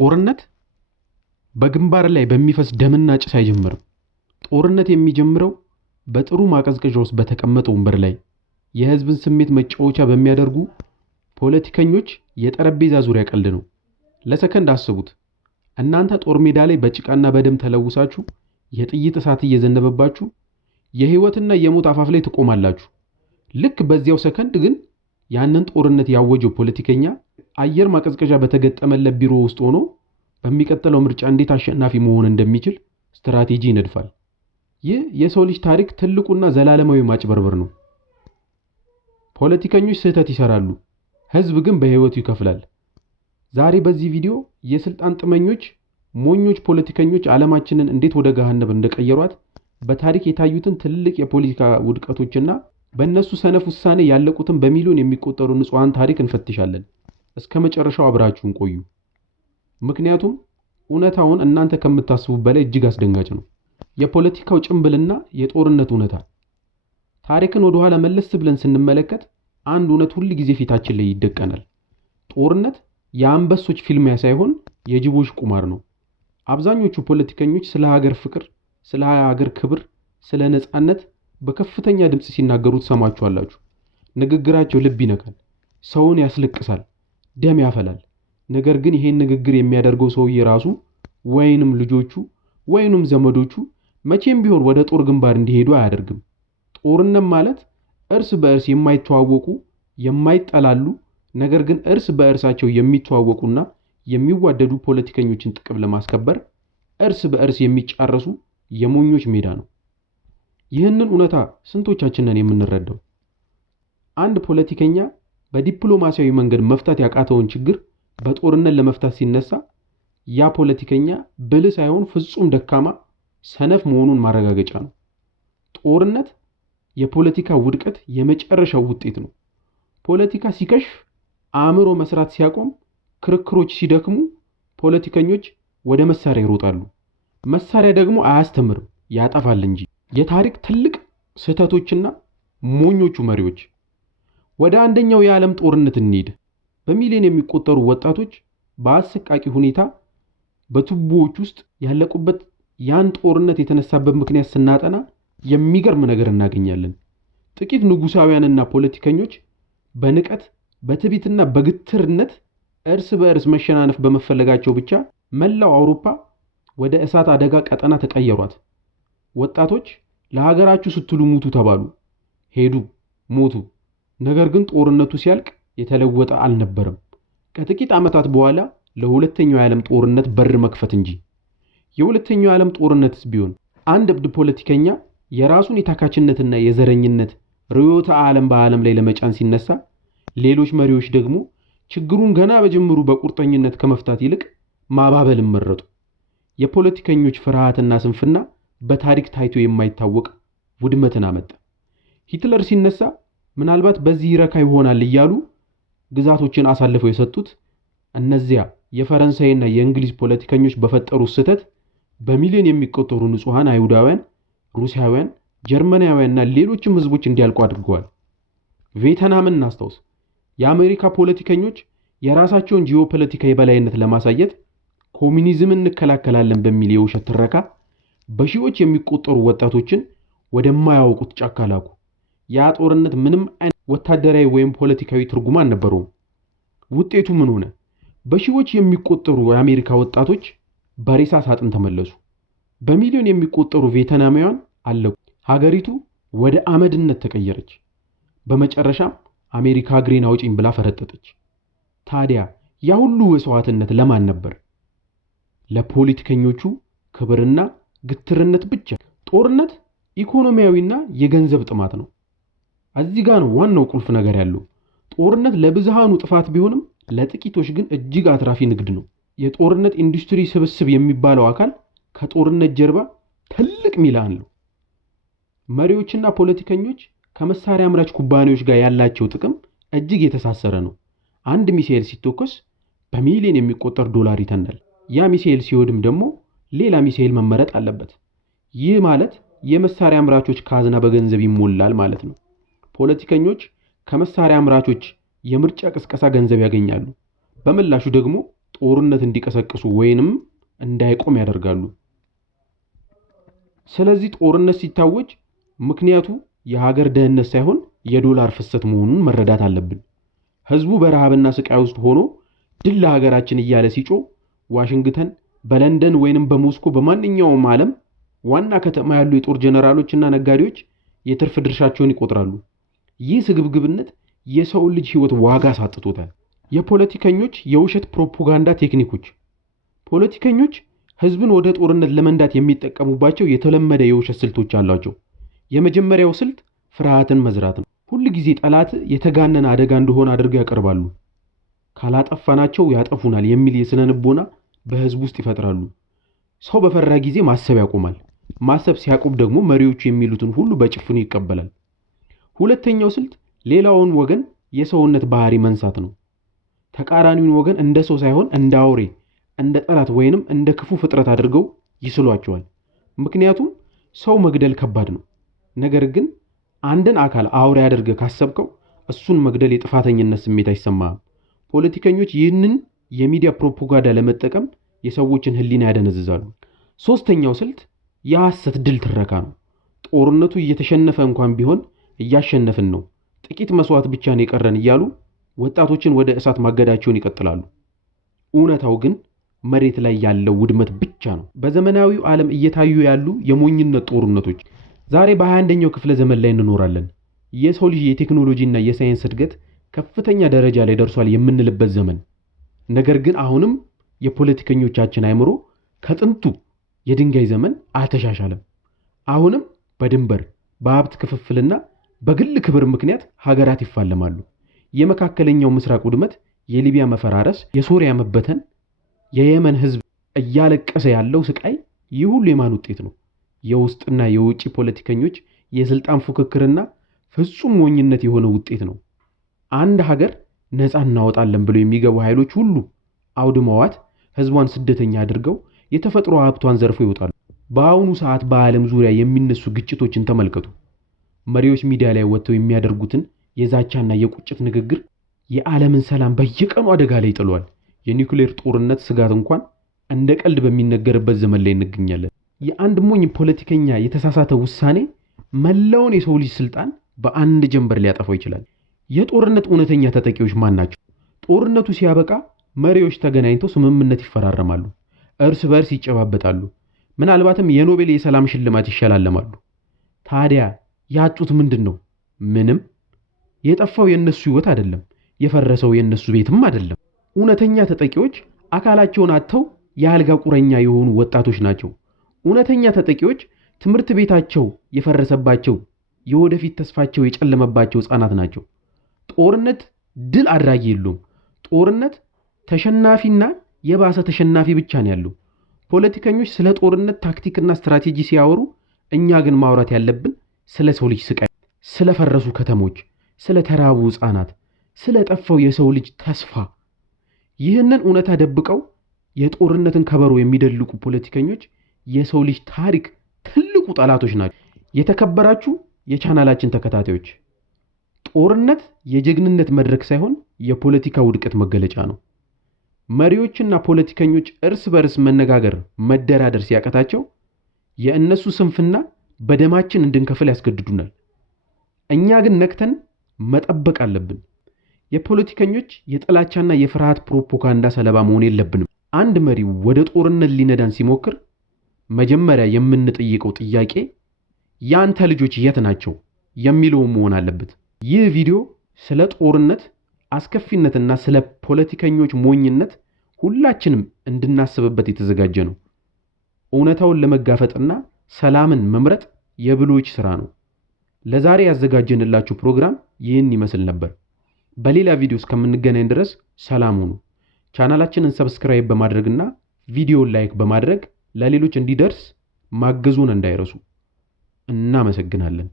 ጦርነት በግንባር ላይ በሚፈስ ደምና ጭስ አይጀምርም። ጦርነት የሚጀምረው በጥሩ ማቀዝቀዣ ውስጥ በተቀመጠ ወንበር ላይ የህዝብን ስሜት መጫወቻ በሚያደርጉ ፖለቲከኞች የጠረጴዛ ዙሪያ ቀልድ ነው። ለሰከንድ አስቡት። እናንተ ጦር ሜዳ ላይ በጭቃና በደም ተለውሳችሁ የጥይት እሳት እየዘነበባችሁ የህይወትና የሞት አፋፍ ላይ ትቆማላችሁ። ልክ በዚያው ሰከንድ ግን ያንን ጦርነት ያወጀው ፖለቲከኛ አየር ማቀዝቀዣ በተገጠመለት ቢሮ ውስጥ ሆኖ በሚቀጥለው ምርጫ እንዴት አሸናፊ መሆን እንደሚችል ስትራቴጂ ይነድፋል። ይህ የሰው ልጅ ታሪክ ትልቁና ዘላለማዊ ማጭበርበር ነው። ፖለቲከኞች ስህተት ይሰራሉ፣ ህዝብ ግን በህይወቱ ይከፍላል። ዛሬ በዚህ ቪዲዮ የስልጣን ጥመኞች ሞኞች ፖለቲከኞች ዓለማችንን እንዴት ወደ ገሃነም እንደቀየሯት በታሪክ የታዩትን ትልልቅ የፖለቲካ ውድቀቶችና በእነሱ ሰነፍ ውሳኔ ያለቁትን በሚሊዮን የሚቆጠሩ ንጹሃን ታሪክ እንፈትሻለን። እስከ መጨረሻው አብራችሁን ቆዩ። ምክንያቱም እውነታውን እናንተ ከምታስቡት በላይ እጅግ አስደንጋጭ ነው። የፖለቲካው ጭምብልና የጦርነት እውነታ። ታሪክን ወደ ኋላ መለስ ብለን ስንመለከት አንድ እውነት ሁሉ ጊዜ ፊታችን ላይ ይደቀናል። ጦርነት የአንበሶች ፊልሚያ ሳይሆን የጅቦች ቁማር ነው። አብዛኞቹ ፖለቲከኞች ስለ ሀገር ፍቅር፣ ስለ ሀገር ክብር፣ ስለ ነፃነት በከፍተኛ ድምጽ ሲናገሩ ትሰማቸዋላችሁ። ንግግራቸው ልብ ይነካል፣ ሰውን ያስለቅሳል፣ ደም ያፈላል። ነገር ግን ይሄን ንግግር የሚያደርገው ሰውዬ ራሱ ወይንም ልጆቹ ወይንም ዘመዶቹ መቼም ቢሆን ወደ ጦር ግንባር እንዲሄዱ አያደርግም። ጦርነት ማለት እርስ በእርስ የማይተዋወቁ የማይጠላሉ ነገር ግን እርስ በእርሳቸው የሚተዋወቁና የሚዋደዱ ፖለቲከኞችን ጥቅም ለማስከበር እርስ በእርስ የሚጫረሱ የሞኞች ሜዳ ነው። ይህንን እውነታ ስንቶቻችንን የምንረዳው? አንድ ፖለቲከኛ በዲፕሎማሲያዊ መንገድ መፍታት ያቃተውን ችግር በጦርነት ለመፍታት ሲነሳ ያ ፖለቲከኛ ብልህ ሳይሆን ፍጹም ደካማ ሰነፍ መሆኑን ማረጋገጫ ነው። ጦርነት የፖለቲካ ውድቀት የመጨረሻው ውጤት ነው። ፖለቲካ ሲከሽፍ፣ አእምሮ መስራት ሲያቆም፣ ክርክሮች ሲደክሙ ፖለቲከኞች ወደ መሳሪያ ይሮጣሉ። መሳሪያ ደግሞ አያስተምርም፣ ያጠፋል እንጂ። የታሪክ ትልቅ ስህተቶችና ሞኞቹ መሪዎች። ወደ አንደኛው የዓለም ጦርነት እንሂድ። በሚሊዮን የሚቆጠሩ ወጣቶች በአሰቃቂ ሁኔታ በቱቦዎች ውስጥ ያለቁበት ያን ጦርነት የተነሳበት ምክንያት ስናጠና የሚገርም ነገር እናገኛለን። ጥቂት ንጉሳውያንና ፖለቲከኞች በንቀት በትዕቢትና በግትርነት እርስ በእርስ መሸናነፍ በመፈለጋቸው ብቻ መላው አውሮፓ ወደ እሳት አደጋ ቀጠና ተቀየሯት። ወጣቶች ለሀገራችሁ ስትሉ ሙቱ ተባሉ። ሄዱ፣ ሞቱ። ነገር ግን ጦርነቱ ሲያልቅ የተለወጠ አልነበረም። ከጥቂት ዓመታት በኋላ ለሁለተኛው የዓለም ጦርነት በር መክፈት እንጂ። የሁለተኛው የዓለም ጦርነትስ ቢሆን አንድ እብድ ፖለቲከኛ የራሱን የታካችነትና የዘረኝነት ርዕዮተ ዓለም በዓለም ላይ ለመጫን ሲነሳ፣ ሌሎች መሪዎች ደግሞ ችግሩን ገና በጅምሩ በቁርጠኝነት ከመፍታት ይልቅ ማባበልን መረጡ። የፖለቲከኞች ፍርሃትና ስንፍና በታሪክ ታይቶ የማይታወቅ ውድመትን አመጣ። ሂትለር ሲነሳ ምናልባት በዚህ ይረካ ይሆናል እያሉ ግዛቶችን አሳልፈው የሰጡት እነዚያ የፈረንሳይና የእንግሊዝ ፖለቲከኞች በፈጠሩት ስህተት በሚሊዮን የሚቆጠሩ ንጹሃን አይሁዳውያን፣ ሩሲያውያን፣ ጀርመናውያንና ሌሎችም ህዝቦች እንዲያልቁ አድርገዋል። ቪየትናምን እናስታውስ። የአሜሪካ ፖለቲከኞች የራሳቸውን ጂኦፖለቲካ የበላይነት ለማሳየት ኮሙኒዝምን እንከላከላለን በሚል የውሸት ትረካ በሺዎች የሚቆጠሩ ወጣቶችን ወደማያውቁት ጫካ ላኩ። ያ ጦርነት ምንም አይነት ወታደራዊ ወይም ፖለቲካዊ ትርጉም አልነበረውም። ውጤቱ ምን ሆነ? በሺዎች የሚቆጠሩ የአሜሪካ ወጣቶች በሬሳ ሳጥን ተመለሱ። በሚሊዮን የሚቆጠሩ ቪየትናማውያን አለቁ። ሀገሪቱ ወደ አመድነት ተቀየረች። በመጨረሻም አሜሪካ እግሬን አውጪኝ ብላ ፈረጠጠች። ታዲያ ያ ሁሉ መስዋዕትነት ለማን ነበር? ለፖለቲከኞቹ ክብርና ግትርነት ብቻ። ጦርነት ኢኮኖሚያዊና የገንዘብ ጥማት ነው። እዚህ ጋር ነው ዋናው ቁልፍ ነገር ያለው። ጦርነት ለብዙሃኑ ጥፋት ቢሆንም ለጥቂቶች ግን እጅግ አትራፊ ንግድ ነው። የጦርነት ኢንዱስትሪ ስብስብ የሚባለው አካል ከጦርነት ጀርባ ትልቅ ሚና አለው። መሪዎችና ፖለቲከኞች ከመሳሪያ አምራች ኩባንያዎች ጋር ያላቸው ጥቅም እጅግ የተሳሰረ ነው። አንድ ሚሳኤል ሲተኮስ በሚሊዮን የሚቆጠር ዶላር ይተናል። ያ ሚሳኤል ሲወድም ደግሞ ሌላ ሚሳኤል መመረጥ አለበት። ይህ ማለት የመሳሪያ አምራቾች ካዝና በገንዘብ ይሞላል ማለት ነው። ፖለቲከኞች ከመሳሪያ አምራቾች የምርጫ ቅስቀሳ ገንዘብ ያገኛሉ። በመላሹ ደግሞ ጦርነት እንዲቀሰቅሱ ወይንም እንዳይቆም ያደርጋሉ። ስለዚህ ጦርነት ሲታወጅ ምክንያቱ የሀገር ደህንነት ሳይሆን የዶላር ፍሰት መሆኑን መረዳት አለብን። ህዝቡ በረሃብና ስቃይ ውስጥ ሆኖ ድል ለሀገራችን እያለ ሲጮህ ዋሽንግተን በለንደን ወይንም በሞስኮ በማንኛውም ዓለም ዋና ከተማ ያሉ የጦር ጀነራሎችና ነጋዴዎች የትርፍ ድርሻቸውን ይቆጥራሉ። ይህ ስግብግብነት የሰው ልጅ ህይወት ዋጋ አሳጥቶታል። የፖለቲከኞች የውሸት ፕሮፓጋንዳ ቴክኒኮች። ፖለቲከኞች ህዝብን ወደ ጦርነት ለመንዳት የሚጠቀሙባቸው የተለመደ የውሸት ስልቶች አሏቸው። የመጀመሪያው ስልት ፍርሃትን መዝራት ነው። ሁል ጊዜ ጠላት የተጋነነ አደጋ እንደሆነ አድርገው ያቀርባሉ። ካላጠፋናቸው ያጠፉናል የሚል የስነ ልቦና በህዝብ ውስጥ ይፈጥራሉ። ሰው በፈራ ጊዜ ማሰብ ያቆማል። ማሰብ ሲያቆም ደግሞ መሪዎቹ የሚሉትን ሁሉ በጭፍኑ ይቀበላል። ሁለተኛው ስልት ሌላውን ወገን የሰውነት ባህሪ መንሳት ነው። ተቃራኒውን ወገን እንደ ሰው ሳይሆን እንደ አውሬ፣ እንደ ጠላት ወይንም እንደ ክፉ ፍጥረት አድርገው ይስሏቸዋል። ምክንያቱም ሰው መግደል ከባድ ነው። ነገር ግን አንድን አካል አውሬ አድርገህ ካሰብከው እሱን መግደል የጥፋተኝነት ስሜት አይሰማህም። ፖለቲከኞች ይህንን የሚዲያ ፕሮፓጋንዳ ለመጠቀም የሰዎችን ህሊና ያደነዝዛሉ። ሶስተኛው ስልት የሐሰት ድል ትረካ ነው። ጦርነቱ እየተሸነፈ እንኳን ቢሆን እያሸነፍን ነው፣ ጥቂት መስዋዕት ብቻ ነው የቀረን እያሉ ወጣቶችን ወደ እሳት ማገዳቸውን ይቀጥላሉ። እውነታው ግን መሬት ላይ ያለው ውድመት ብቻ ነው። በዘመናዊው ዓለም እየታዩ ያሉ የሞኝነት ጦርነቶች። ዛሬ በ21ኛው ክፍለ ዘመን ላይ እንኖራለን። የሰው ልጅ የቴክኖሎጂና የሳይንስ እድገት ከፍተኛ ደረጃ ላይ ደርሷል የምንልበት ዘመን። ነገር ግን አሁንም የፖለቲከኞቻችን አእምሮ ከጥንቱ የድንጋይ ዘመን አልተሻሻለም። አሁንም በድንበር በሀብት ክፍፍልና በግል ክብር ምክንያት ሀገራት ይፋለማሉ። የመካከለኛው ምስራቅ ውድመት፣ የሊቢያ መፈራረስ፣ የሶሪያ መበተን፣ የየመን ህዝብ እያለቀሰ ያለው ስቃይ፣ ይህ ሁሉ የማን ውጤት ነው? የውስጥና የውጭ ፖለቲከኞች የስልጣን ፉክክርና ፍጹም ሞኝነት የሆነ ውጤት ነው። አንድ ሀገር ነፃ እናወጣለን ብለው የሚገቡ ኃይሎች ሁሉ አውድመዋት ህዝቧን ስደተኛ አድርገው የተፈጥሮ ሀብቷን ዘርፈው ይወጣሉ። በአሁኑ ሰዓት በዓለም ዙሪያ የሚነሱ ግጭቶችን ተመልከቱ። መሪዎች ሚዲያ ላይ ወጥተው የሚያደርጉትን የዛቻና የቁጭት ንግግር የዓለምን ሰላም በየቀኑ አደጋ ላይ ጥሏል። የኒውክሌር ጦርነት ስጋት እንኳን እንደ ቀልድ በሚነገርበት ዘመን ላይ እንገኛለን። የአንድ ሞኝ ፖለቲከኛ የተሳሳተ ውሳኔ መላውን የሰው ልጅ ስልጣን በአንድ ጀንበር ሊያጠፋው ይችላል። የጦርነት እውነተኛ ተጠቂዎች ማን ናቸው? ጦርነቱ ሲያበቃ መሪዎች ተገናኝተው ስምምነት ይፈራረማሉ፣ እርስ በርስ ይጨባበጣሉ፣ ምናልባትም የኖቤል የሰላም ሽልማት ይሸላለማሉ። ታዲያ ያጡት ምንድን ነው? ምንም። የጠፋው የነሱ ህይወት አይደለም፣ የፈረሰው የነሱ ቤትም አይደለም። እውነተኛ ተጠቂዎች አካላቸውን አጥተው የአልጋ ቁረኛ የሆኑ ወጣቶች ናቸው። እውነተኛ ተጠቂዎች ትምህርት ቤታቸው የፈረሰባቸው፣ የወደፊት ተስፋቸው የጨለመባቸው ህፃናት ናቸው። ጦርነት ድል አድራጊ የለውም። ጦርነት ተሸናፊና የባሰ ተሸናፊ ብቻ ነው ያለው። ፖለቲከኞች ስለ ጦርነት ታክቲክና ስትራቴጂ ሲያወሩ፣ እኛ ግን ማውራት ያለብን ስለ ሰው ልጅ ስቃይ፣ ስለ ፈረሱ ከተሞች፣ ስለ ተራቡ ህፃናት፣ ስለ ጠፋው የሰው ልጅ ተስፋ። ይህንን እውነታ ደብቀው የጦርነትን ከበሮ የሚደልቁ ፖለቲከኞች የሰው ልጅ ታሪክ ትልቁ ጠላቶች ናቸው። የተከበራችሁ የቻናላችን ተከታታዮች፣ ጦርነት የጀግንነት መድረክ ሳይሆን የፖለቲካ ውድቀት መገለጫ ነው። መሪዎችና ፖለቲከኞች እርስ በርስ መነጋገር፣ መደራደር ሲያቀታቸው የእነሱ ስንፍና በደማችን እንድንከፍል ያስገድዱናል። እኛ ግን ነክተን መጠበቅ አለብን። የፖለቲከኞች የጥላቻና የፍርሃት ፕሮፓጋንዳ ሰለባ መሆን የለብንም። አንድ መሪ ወደ ጦርነት ሊነዳን ሲሞክር መጀመሪያ የምንጠይቀው ጥያቄ ያንተ ልጆች የት ናቸው የሚለው መሆን አለበት። ይህ ቪዲዮ ስለ ጦርነት አስከፊነትና ስለ ፖለቲከኞች ሞኝነት ሁላችንም እንድናስብበት የተዘጋጀ ነው። እውነታውን ለመጋፈጥና ሰላምን መምረጥ የብልሆች ሥራ ነው። ለዛሬ ያዘጋጀንላችሁ ፕሮግራም ይህን ይመስል ነበር። በሌላ ቪዲዮ እስከምንገናኝ ድረስ ሰላም ሁኑ። ቻናላችንን ሰብስክራይብ በማድረግና ቪዲዮውን ላይክ በማድረግ ለሌሎች እንዲደርስ ማገዙን እንዳይረሱ። እናመሰግናለን።